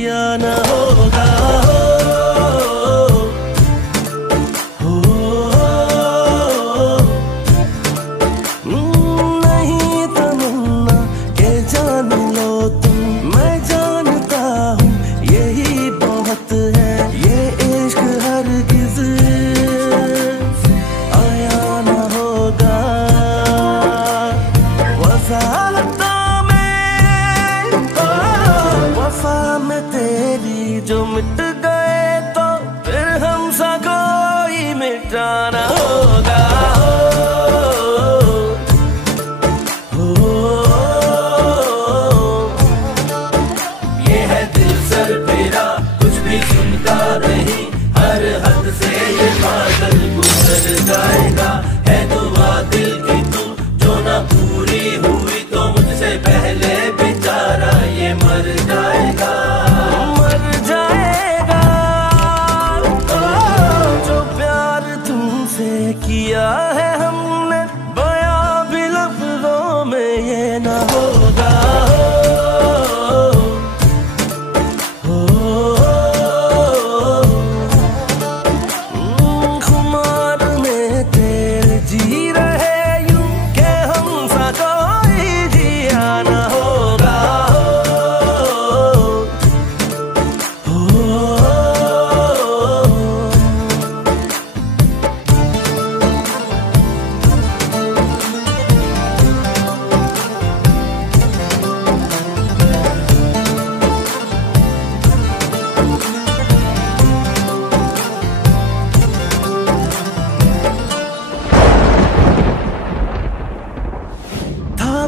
जिया न होगा। नहीं तमन्ना के जान लो तुम, मैं जानता हूँ यही बहुत है। ये इश्क हरगिज़ आया न होगा। वफा में तेरी जो मिट गए तो फिर हमसा कोई मिटाना होगा। ये है दिल सर मेरा कुछ भी सुनता नहीं, हर हद से ये बादल गुजर जाएगा। है दुआ दिल की तू जो ना पूरी हुई तो मुझसे पहले बेचारा ये मर जाएगा, मर जाएगा। जो प्यार तुमसे किया है हमने बयां भी लफ्ज़ों में ये ना होगा। खुमार में तेरे जी रहे यूं के हमसा कोई जिया ना होगा।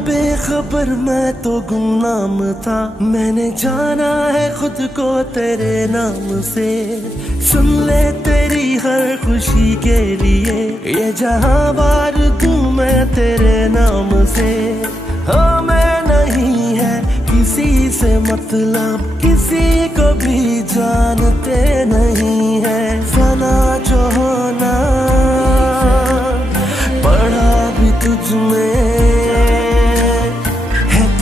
बेखबर मैं तो गुमनाम था, मैंने जाना है खुद को तेरे नाम से। सुन ले तेरी हर खुशी के लिए ये जहां वार दूं मैं तेरे नाम से। हाँ मैं नहीं है किसी से मतलब, किसी को भी जानते नहीं है। फना जो होना पड़ा भी तुझ में,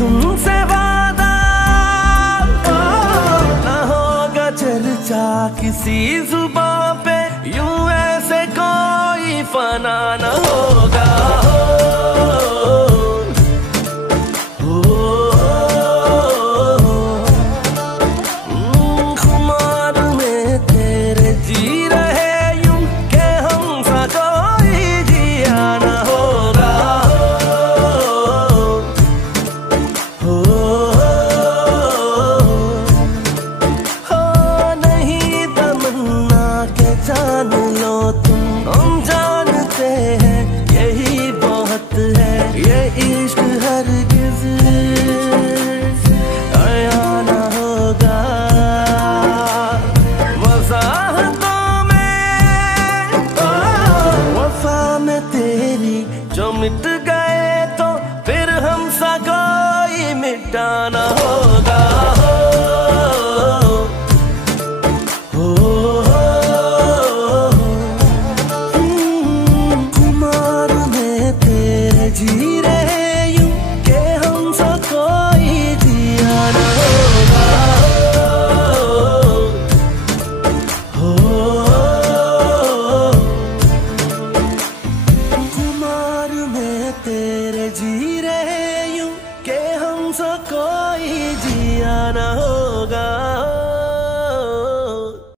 तुमसे वादा ना होगा चर्चा किसी जुबां पे, यूं ऐसे कोई फना ना होगा। खुमार में तेरे जी रहे यूं के हमसा कोई जिया ना होगा। जान लो तुम, हम जानते हैं यही बहुत है। ये इश्क हरगिज़ आया न होगा। वज़ाहतों में वफा में तेरी जो मिट गए तो फिर हमसा कोई मिटाना होगा। जी रहे यूं के हमसा कोई जिया न होगा। खुमार में तेरे जी